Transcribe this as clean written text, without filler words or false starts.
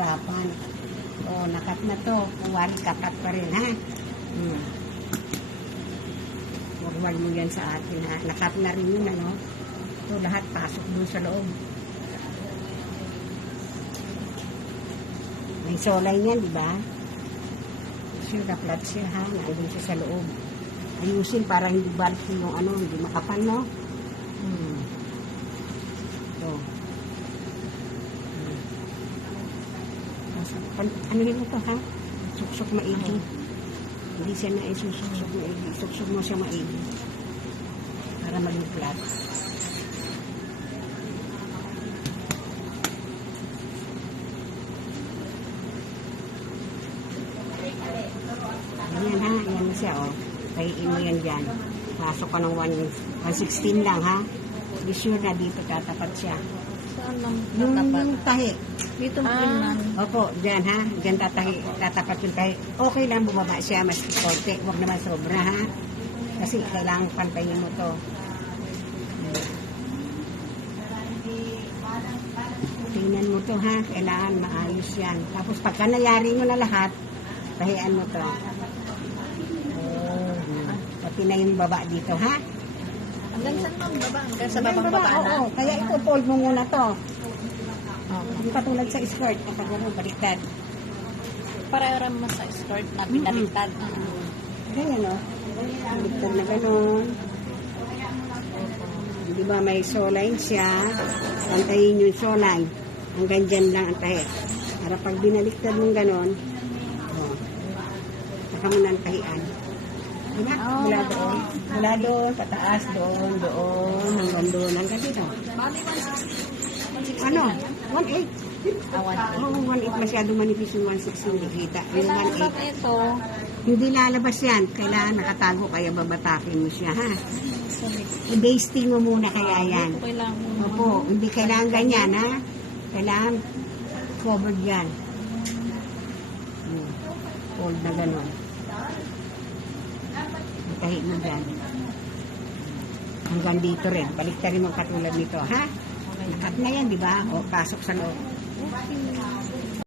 nahihirapan. O, nakat na to. Kuwari, kakat pa rin, ha? Huwag mo yan sa atin, ha? Nakat na rin yun, ano? Ito, lahat pasok dun sa loob. May solay niyan, di ba? Sure, na-flat siya, ha? Nandun siya sa loob. Ayusin para hindi bulky yung ano, hindi makapal, no? Ito. Ano yun ito, ha? Suksok maigi. Hindi siya na isusuksok maigi. Suksok mo siya maigi. Para maging flat. Ayan, ha? Ayan na siya, oh. Kahiin mo yan dyan. Pasok ka ng 116 lang, ha? Be sure na dito tatapat siya. Saan lang Yung tatapat? tahi. Dito man. Opo, dyan, ha? Dyan tatapat yung tahi. Okay lang bumaba siya, mas konti. Huwag naman sobra, ha? Kasi kailangan pantayin mo to. Tingnan mo to, ha? Kailangan maayos yan. Tapos pagka nayari mo na lahat, tahian mo to. Pati na yung baba dito, ha? Hanggang saan ma'am baba? Hanggang sa babang baba na? Oo, kaya ito, fold mo muna to. Hindi katulad sa skirt, kapag gano'n, baliktad. Pareho rin mo sa skirt na pinaliktad. Ganyan, no? Baliktad na gano'n. Di ba may soline siya? Pantayin yung soline. Hanggang dyan lang ang tahi. Para pag binaliktad mong gano'n, saka mo na ang tahian. Diba? Mula doon. Mula doon, pataas, doon, hanggang doon, hanggang dito. Ano? 1.8. Oo, 1.8 masyado manipis yung 1.6 hindi kita. Yung 1.8. Ito. Hindi lalabas yan. Kailangan nakatago kaya babatakin mo siya, ha? I-basting mo muna kaya yan. Opo, hindi kailangan ganyan, ha? Kailangan covered yan. Fold na gano'n. Tahi mo dyan. Hanggang dito rin. Balik rin mo katulad nito, ha? Nakat na yan, di ba? O, pasok sa loob.